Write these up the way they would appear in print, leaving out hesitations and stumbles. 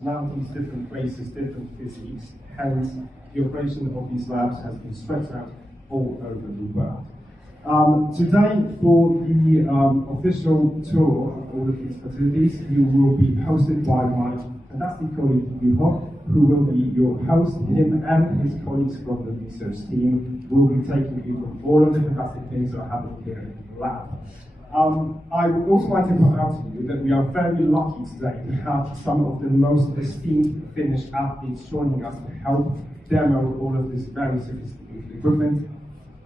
Now these different races, different physiques, hence the operation of these labs has been stretched out all over the world. Today, for the official tour of all of these facilities, you will be hosted by my fantastic colleague Juho, who will be your host. Him and his colleagues from the research team will be taking you from all of the fantastic things that are happening here in the lab. I would also like to point out to you that we are very lucky today to have some of the most esteemed Finnish athletes joining us to help demo all of this very sophisticated equipment.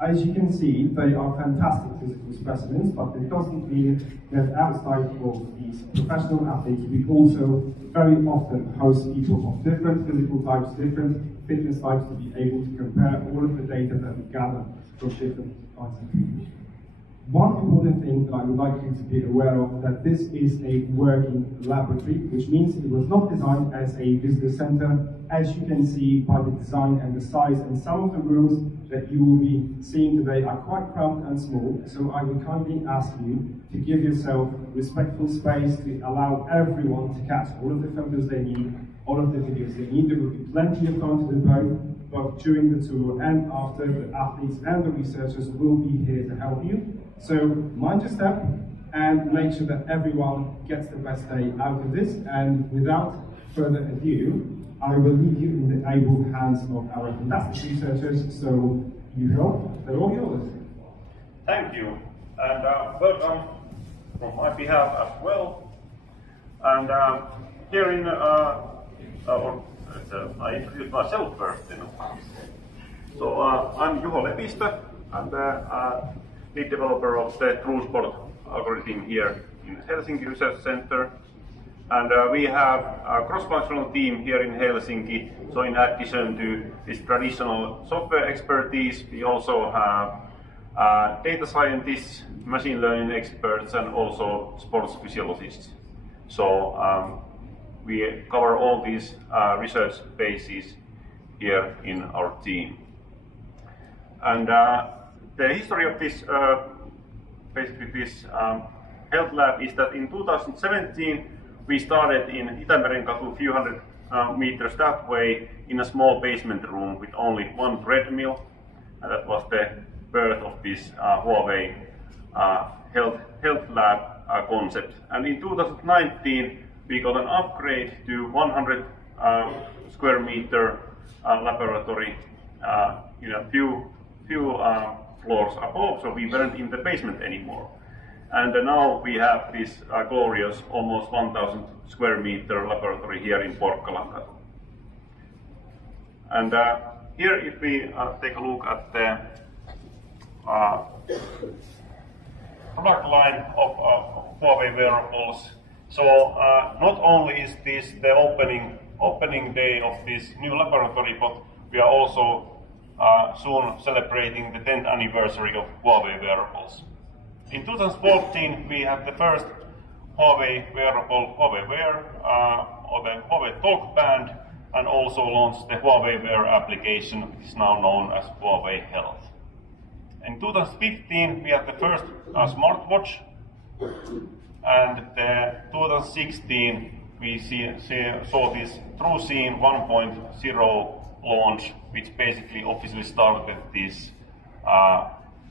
As you can see, they are fantastic physical specimens, but it doesn't mean that outside of these professional athletes, we also very often host people of different physical types, different fitness types, to be able to compare all of the data that we gather from different kinds of people. One important thing that I would like you to be aware of, that this is a working laboratory, which means it was not designed as a visitor center. As you can see by the design and the size, and some of the rooms that you will be seeing today are quite cramped and small, so I would kindly ask you to give yourself respectful space to allow everyone to catch all of the photos they need, all of the videos they need. There will be plenty of time to do both during the tour and after. The athletes and the researchers will be here to help you. So mind your step and make sure that everyone gets the best day out of this. And without further ado, I will leave you in the able hands of our fantastic researchers. So you help, they're all yours. Thank you, and welcome from my behalf as well. And here in, I introduce myself first. So I'm Juho Lepistö, and lead developer of the TrueSport algorithm here in Helsinki Research Center. And we have a cross-functional team here in Helsinki. So in addition to this traditional software expertise, we also have data scientists, machine learning experts, and also sports physiologists. So we cover all these research bases here in our team. And the history of this, basically this health lab, is that in 2017 we started in Itämerenkatu, a few hundred meters that way, in a small basement room with only one treadmill, and that was the birth of this Huawei health lab concept. And in 2019 we got an upgrade to 100 square meter laboratory in a few floors above, so we weren't in the basement anymore. And now we have this glorious almost 1,000 square meter laboratory here in Porkkalankatu. And here, if we take a look at the product line of Huawei wearables, so not only is this the opening day of this new laboratory, but we are also soon celebrating the 10th anniversary of Huawei wearables. In 2014, we had the first Huawei wearable, Huawei Wear, or the Huawei Talk Band, and also launched the Huawei Wear application, which is now known as Huawei Health. In 2015, we had the first smartwatch, and in 2016, we saw this TrueScene 1.0 launch, which basically officially started this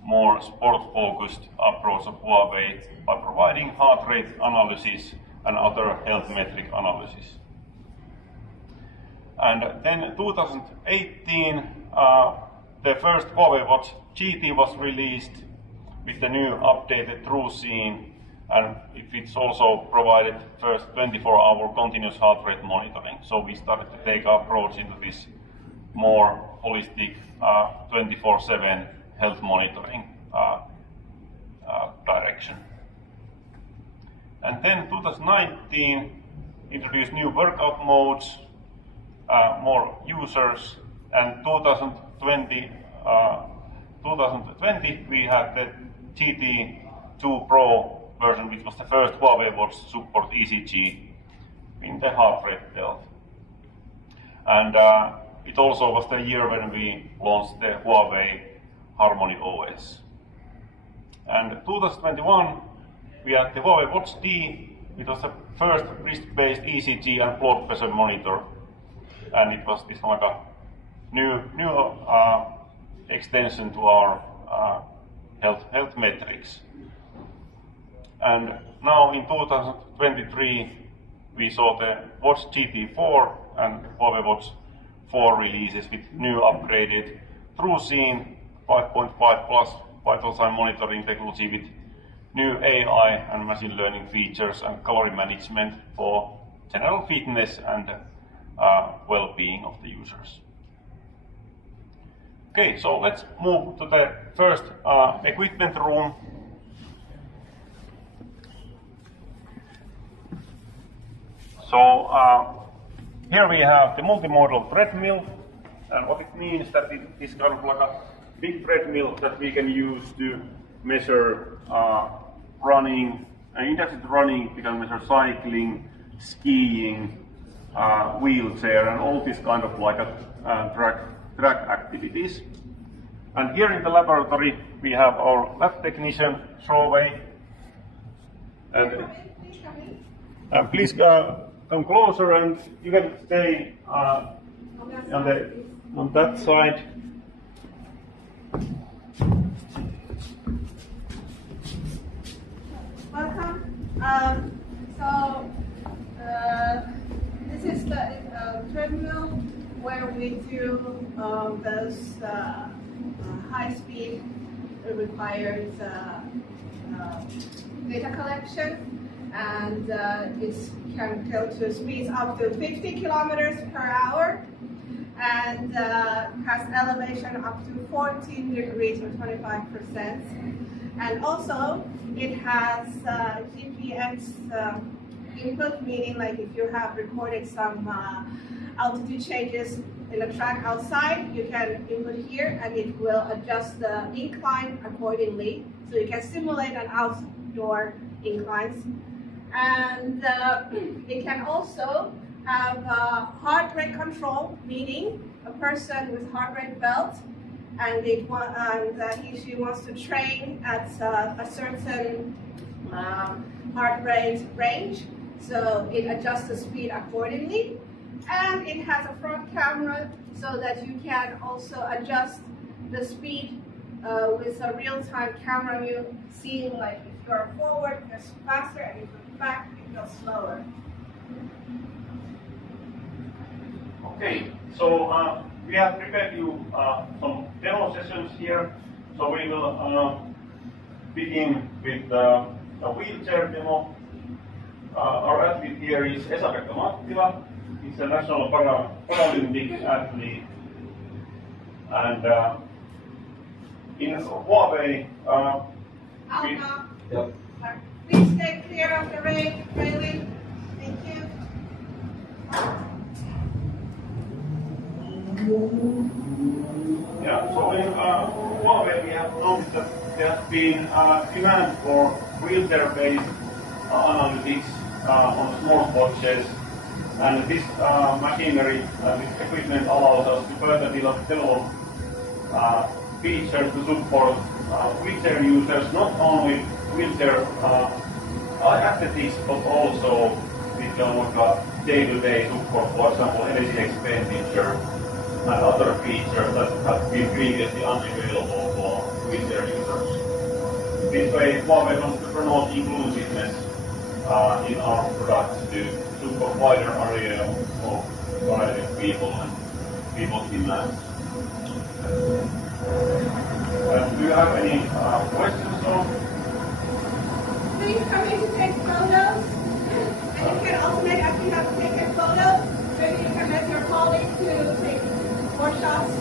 more sport-focused approach of Huawei by providing heart rate analysis and other health metric analysis. And then in 2018, the first Huawei Watch GT was released with the new updated TrueScene, and it's also provided first 24-hour continuous heart rate monitoring. So we started to take our approach into this more holistic 24/7 health monitoring direction. And then 2019 introduced new workout modes, more users, and 2020 we had the GT2 Pro version, which was the first Huawei watch to support ECG in the heart rate health. And it also was the year when we launched the Huawei Harmony OS. And 2021 we had the Huawei Watch D, it was the first wrist-based ECG and blood pressure monitor, and it was this like a new extension to our health metrics. And now in 2023 we saw the Watch GT4 and Huawei Watch 4 releases with new upgraded TrueScene 5.5 plus vital sign monitoring technology with new AI and machine learning features and calorie management for general fitness and well-being of the users. Okay, so let's move to the first equipment room. So here we have the multimodal treadmill, and what it means that it is kind of like a big treadmill that we can use to measure running, inducted running, we can measure cycling, skiing, wheelchair, and all this kind of like a track activities. And here in the laboratory we have our lab technician Huawei. And please come closer, and you can stay on that side. Welcome. This is the treadmill where we do those high speed required data collection, and it can go to speeds up to 50 kilometers per hour, and has elevation up to 14 degrees or 25%. And also it has GPS input, meaning like if you have recorded some altitude changes in the track outside, you can input here and it will adjust the incline accordingly. So you can simulate an outdoor inclines. And it can also have heart rate control, meaning a person with heart rate belt, and he she wants to train at a certain heart rate range, so it adjusts the speed accordingly. And it has a front camera so that you can also adjust the speed with a real-time camera view, seeing like if you are forward, it goes faster, and if you're back, it goes slower. Okay, so we have prepared you some demo sessions here. So we will begin with a wheelchair demo. Our athlete here is Esa-Pekka Mattila. He's a national Paralympic athlete. And in Huawei, Yep. Please stay clear of the railing. Thank you. Yeah, so in Huawei we have noticed that there has been demand for wheelchair-based analytics on small watches, and this machinery, this equipment allows us to further develop features to support wheelchair users, not only wheelchair activities, but also with day-to-day support, for example, energy expenditure and other features that have been previously unavailable for wheelchair users. This way, Huawei wants to promote inclusiveness in our products to support a wider area of variety of people and people's demands. Do you have any questions or? Please come in to take photos, and you can alternate after you have taken photos. Maybe you can let your colleagues to take more shots.